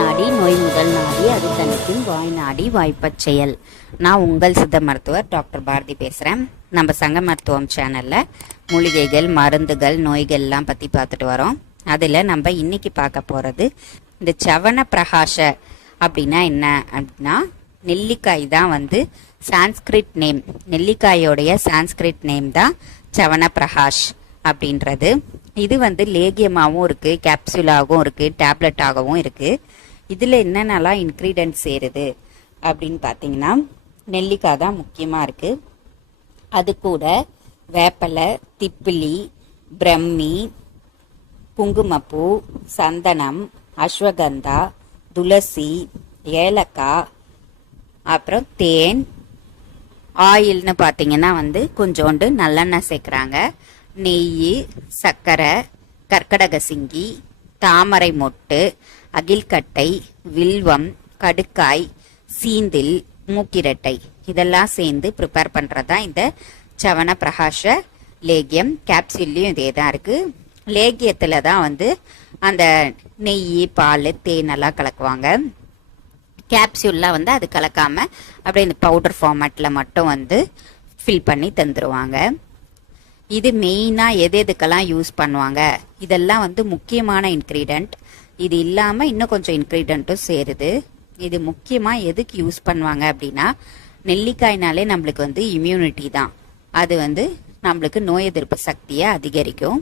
நாடி நோய் முதல் நாடி அது தணிக்கும் வாய் நாடி வாய்ப்பச் செயல். நான் உங்கள் சித்த மருத்துவர் டாக்டர் பாரதி பேசுகிறேன் நம்ம சங்க மருத்துவம் சேனலில் மூலிகைகள் மருந்துகள் நோய்கள்லாம் பற்றி பார்த்துட்டு வரோம். அதில் நம்ம இன்னைக்கு பார்க்க போகிறது இந்த சவன பிரகாஷ அப்படின்னா என்ன அப்படின்னா நெல்லிக்காய் தான் வந்து சான்ஸ்கிரிட் நேம். நெல்லிக்காயோடைய சான்ஸ்கிரிட் நேம் தான் சவன பிரகாஷ் அப்படின்றது. இது வந்து லேகியமாகவும் இருக்குது கேப்சூலாகவும் இருக்குது டேப்லெட்டாகவும் இருக்குது இதில் என்னென்னலாம் இன்க்ரீடியன்ட் சேருது அப்படின்னு பார்த்தீங்கன்னா நெல்லிக்காய் தான் முக்கியமாக இருக்குது அது கூட வேப்பலை திப்பிலி பிரம்மி குங்குமப்பூ சந்தனம் அஸ்வகந்தா துளசி ஏலக்காய் அப்புறம் தேன். ஆயில்னு பார்த்தீங்கன்னா வந்து கொஞ்சோண்டு நல்லெண்ணெய் சேர்க்குறாங்க. நெய் சர்க்கரை கற்கடக சிங்கி தாமரை மொட்டு அகில்கட்டை வில்வம் கடுக்காய் சீந்தில் மூக்கிரட்டை. இதெல்லாம் சேர்ந்து ப்ரிப்பேர் பண்ணுறது தான் இந்த சவன பிரகாஷ லேகியம் கேப்சூல்லையும் இதே தான் இருக்குது லேகியத்தில் தான் வந்து அந்த நெய் பால் தேனெல்லாம் கலக்குவாங்க. கேப்சியூல்லாம் வந்து அது கலக்காமல் அப்படியே இந்த பவுடர் ஃபார்மேட்டில் மட்டும் வந்து ஃபில் பண்ணி தந்துடுவாங்க இது மெயினாக எது எதுக்கெல்லாம் யூஸ் பண்ணுவாங்க? இதெல்லாம் வந்து முக்கியமான இன்க்ரீடியண்ட் இது இல்லாமல் இன்னும் கொஞ்சம் இன்க்ரீடியண்ட்டும் சேருது. இது முக்கியமாக எதுக்கு யூஸ் பண்ணுவாங்க அப்படின்னா நெல்லிக்காய்னாலே நம்மளுக்கு வந்து இம்யூனிட்டி தான். அது வந்து நம்மளுக்கு நோய் எதிர்ப்பு சக்தியை அதிகரிக்கும்.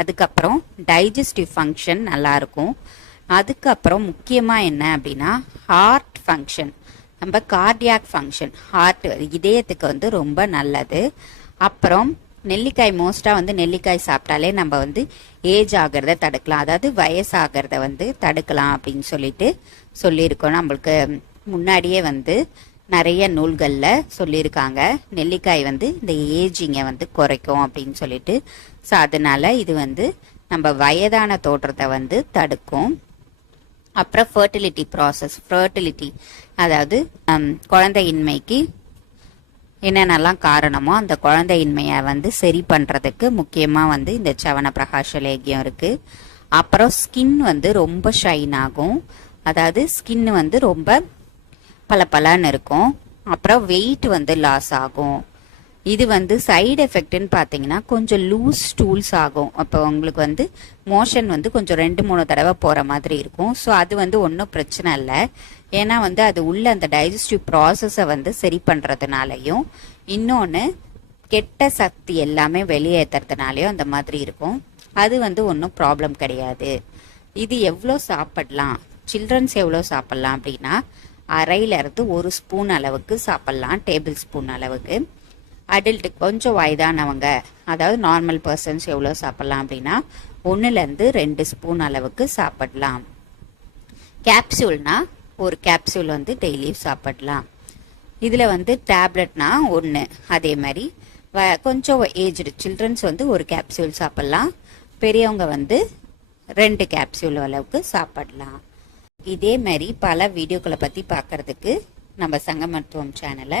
அதுக்கப்புறம் டைஜஸ்டிவ் ஃபங்க்ஷன் நல்லாயிருக்கும். அதுக்கப்புறம் முக்கியமாக என்ன அப்படின்னா ஹார்ட் ஃபங்க்ஷன் நம்ம கார்டியாக் ஃபங்க்ஷன் ஹார்ட் இதயத்துக்கு வந்து ரொம்ப நல்லது. அப்புறம் நெல்லிக்காய் மோஸ்ட்டாக வந்து நெல்லிக்காய் சாப்பிட்டாலே நம்ம வந்து ஏஜ் ஆகிறத தடுக்கலாம். அதாவது வயசாகிறத வந்து தடுக்கலாம் அப்படின்னு சொல்லிட்டு சொல்லியிருக்கோம். நம்மளுக்கு முன்னாடியே வந்து நிறைய நூல்களில் சொல்லியிருக்காங்க. நெல்லிக்காய் வந்து இந்த ஏஜிங்கை வந்து குறைக்கும் அப்படின்னு சொல்லிட்டு. ஸோ அதனால இது வந்து நம்ம வயதான தோற்றத்தை வந்து தடுக்கும். அப்புறம் ஃபர்டிலிட்டி ப்ராசஸ் ஃபர்டிலிட்டி அதாவது குழந்தையின்மைக்கு என்னென்னலாம் காரணமோ அந்த குழந்தையின்மையை வந்து சரி பண்ணுறதுக்கு முக்கியமாக வந்து இந்த சவன பிரகாஷ லேகியம் இருக்குது அப்புறம் ஸ்கின் வந்து ரொம்ப ஷைன் ஆகும். அதாவது ஸ்கின் வந்து ரொம்ப பளபளன்னு இருக்கும். அப்புறம் வெயிட் வந்து லாஸ் ஆகும். இது வந்து சைடு எஃபெக்ட்னு பார்த்தீங்கன்னா கொஞ்சம் லூஸ் டூல்ஸ் ஆகும். அப்போ உங்களுக்கு வந்து மோஷன் வந்து கொஞ்சம் ரெண்டு மூணு தடவை போகிற மாதிரி இருக்கும். ஸோ அது வந்து ஒன்றும் பிரச்சனை இல்லை. ஏன்னா வந்து அது உள்ள அந்த டைஜஸ்டிவ் ப்ராசஸை வந்து சரி பண்ணுறதுனாலையும் இன்னொன்று கெட்ட சக்தி எல்லாமே வெளியேற்றுறதுனாலையும் அந்த மாதிரி இருக்கும். அது வந்து ஒன்றும் ப்ராப்ளம் கிடையாது. இது எவ்வளோ சாப்பிடலாம்? சில்ட்ரன்ஸ் எவ்வளோ சாப்பிட்லாம் அப்படின்னா அரையிலேருந்து ஒரு ஸ்பூன் அளவுக்கு சாப்பிட்லாம். டேபிள் ஸ்பூன் அளவுக்கு. அடல்ட்டு கொஞ்சம் வயதானவங்க. அதாவது நார்மல் பர்சன்ஸ் எவ்வளோ சாப்பிட்லாம் அப்படின்னா ஒன்றுலேருந்து ரெண்டு ஸ்பூன் அளவுக்கு சாப்பிடலாம். கேப்சூல்னா ஒரு கேப்சூல் வந்து டெய்லி சாப்பிடலாம். இதில் வந்து டேப்லெட்னா ஒன்று அதே மாதிரி வ கொஞ்சம் ஏஜ்டு சில்ட்ரன்ஸ் வந்து ஒரு கேப்சூல் சாப்பிட்லாம். பெரியவங்க வந்து ரெண்டு கேப்சூல் அளவுக்கு சாப்பிடலாம். இதே மாதிரி பல வீடியோக்களை பற்றி பார்க்கறதுக்கு நம்ம சங்க மருத்துவம் சேனலை